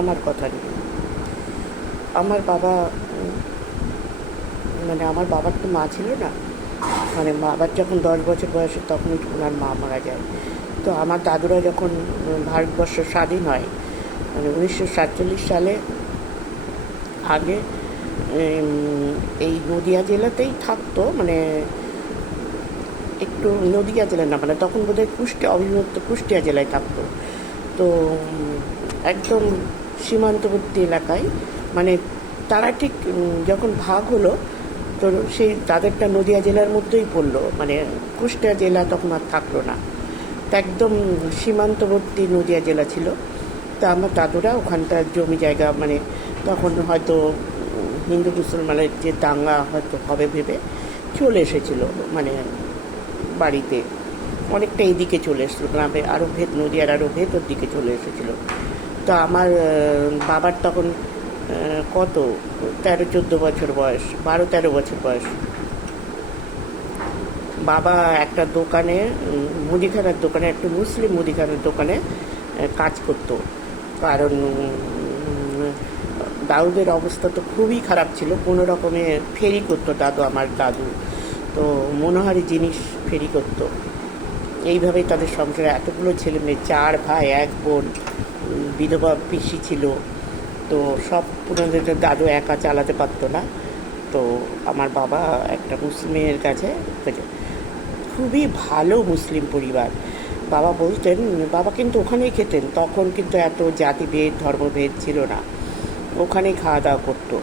আমার কথা নিয়ে। আমার বাবা মানে আমার বাবার তো মা ছিল না, মানে বাবার যখন 10 বছর বয়সে তখনই ওনার মা মারা যায়। তো আমার দাদুরা যখন ভারতবর্ষ স্বাধীন হয়, মানে 1947 সালে, আগে এই নদিয়া জেলাতেই থাকতো, মানে একটু নদিয়া জেলা না, মানে তখন বোধহয় কুষ্টিয়া, অবিভক্ত কুষ্টিয়া জেলায় থাকতো। তো একদম সীমান্তবর্তী এলাকায়, মানে তারা ঠিক যখন ভাগ হলো, তো সেই তাদেরটা নদিয়া জেলার মধ্যেই পড়লো, মানে কুষ্টিয়া জেলা তখন আর থাকলো না। তা একদম সীমান্তবর্তী নদিয়া জেলা ছিল। তা আমার দাদুরা ওখানটার জমি জায়গা, মানে তখন হয়তো হিন্দু মুসলমানের যে দাঙ্গা হয়তো হবে ভেবে চলে এসেছিল, মানে বাড়িতে অনেকটা এইদিকে চলে এসেছিলো, গ্রামে আরও নদিয়ার আরও ভেতর দিকে চলে এসেছিলো। তো আমার বাবার তখন কত 13-14 বছর বয়স, 12-13 বছর বয়স। বাবা একটা দোকানে, মুদিখানার দোকানে, একটা মুসলিম মুদিখানার দোকানে কাজ করতো। কারণ দাদুদের অবস্থা তো খুবই খারাপ ছিল, কোনো রকমে ফেরি করতো দাদু, আমার দাদু তো মনোহারি জিনিস ফেরি করতো। এইভাবেই তাদের সংসারে এতগুলো ছেলে মেয়ে, 4 ভাই 1 বোন, বিধবা পিসি ছিল। তো সব পুরোনো দাদু একা চালাতে পারতো না। তো আমার বাবা একটা মুসলিমের কাছে, খুবই ভালো মুসলিম পরিবার। বাবা বলতেন, বাবা কিন্তু ওখানেই খেতেন, তখন কিন্তু এত জাতিভেদ ধর্মভেদ ছিল না, ওখানেই খাওয়া দাওয়া করতো।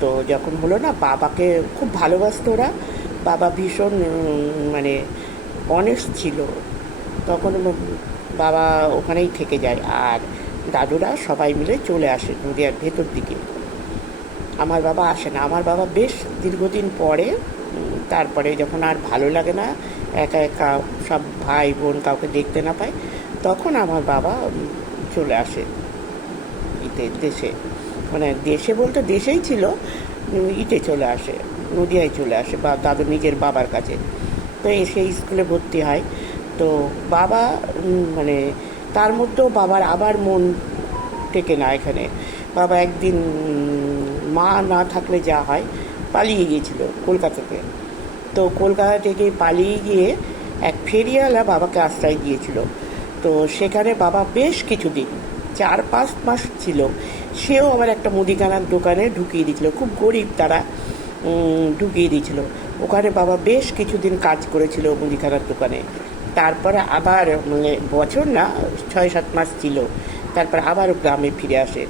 তো যখন হলো না, বাবাকে খুব ভালোবাসতো ওরা। বাবা ভীষণ মানে অনেস্ট ছিল তখন। বাবা ওখানেই থেকে যায়, আর দাদুরা সবাই মিলে চলে আসে নদীয়ার ভেতর দিকে। আমার বাবা আসে না। আমার বাবা বেশ দীর্ঘদিন পরে, তারপরে যখন আর ভালো লাগে না, একা একা সব ভাই বোন কাউকে দেখতে না পায়, তখন আমার বাবা চলে আসে দেশে। মানে দেশে বলতে দেশেই ছিল, ইটে চলে আসে, নদিয়ায় চলে আসে, বা দাদু নিজের বাবার কাছে। তো এসে স্কুলে ভর্তি হয়। তো বাবা মানে তার মধ্যেও বাবার আবার মন টেকে না এখানে। বাবা একদিন মা না থাকলে যা হয়, পালিয়ে গিয়েছিল কলকাতাতে। তো কলকাতা থেকে পালিয়ে গিয়ে এক ফেরিওয়ালা বাবাকে আশ্রয় দিয়েছিল। তো সেখানে বাবা বেশ কিছুদিন, 4-5 মাস ছিল। সেও আবার একটা মুদিখানার দোকানে ঢুকিয়ে দিয়েছিল, খুব গরিব তারা, ঢুকিয়ে দিয়েছিল। ওখানে বাবা বেশ কিছুদিন কাজ করেছিল মুদিখানার দোকানে। তারপরে আবার, মানে বছর না, 6-7 মাস ছিল। তারপর আবারও গ্রামে ফিরে আসে।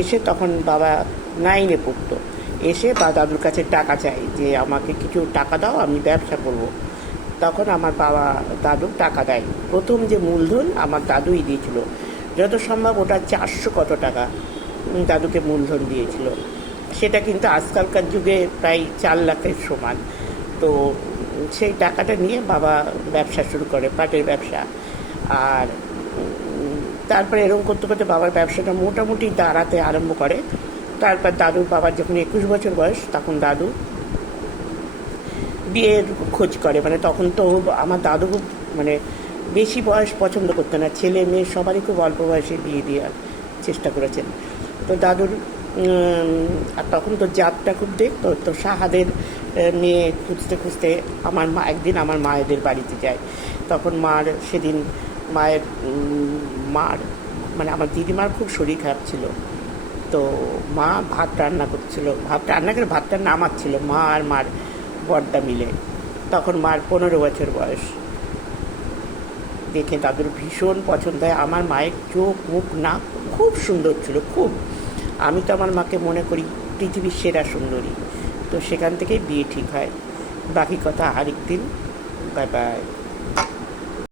এসে তখন বাবা 9-এ পড়তো। এসে বা দাদুর কাছে টাকা চাই, যে আমাকে কিছু টাকা দাও, আমি ব্যবসা করব। তখন আমার বাবা দাদু টাকা দেয়। প্রথম যে মূলধন আমার দাদুই দিয়েছিল, যত সম্ভব ওটা 400 কত টাকা দাদুকে মূলধন দিয়েছিল। সেটা কিন্তু আজকালকার যুগে প্রায় 4 লাখের সমান। তো সেই টাকাটা নিয়ে বাবা ব্যবসা শুরু করে, পাটের ব্যবসা। আর তারপরে এরকম করতে করতে বাবার ব্যবসাটা মোটামুটি দাঁড়াতে আরম্ভ করে। তারপর বাবার যখন 21 বছর বয়স, তখন দাদু বিয়ের খোঁজ করে। মানে তখন তো আমার দাদু খুব, মানে বেশি বয়স পছন্দ করতো না, ছেলে মেয়ে সবারই খুব অল্প বয়সে বিয়ে দেওয়ার চেষ্টা করেছেন। তো দাদুর আর তখন তো জাতটা খুব দেখতো, তো সাহাদের মেয়ে খুঁজতে খুঁজতে আমার মা একদিন আমার মায়েদের বাড়িতে যায়। তখন সেদিন মার মানে আমার দিদিমার খুব শরীর খারাপ ছিল। তো মা ভাত রান্না করছিল, ভাতটা নামাচ্ছিল মা আর মার বড়দা মিলে। তখন মার 15 বছর বয়স। দেখে দাদুর ভীষণ পছন্দ হয়। আমার মায়ের চোখ মুখ নাক খুব সুন্দর ছিল, খুব। আমি তো আমার মাকে মনে করি পৃথিবীর সেরা সুন্দরী। তো সেখান থেকেই বিয়ে ঠিক হয়। বাকি কথা আরেক দিন। Bye bye.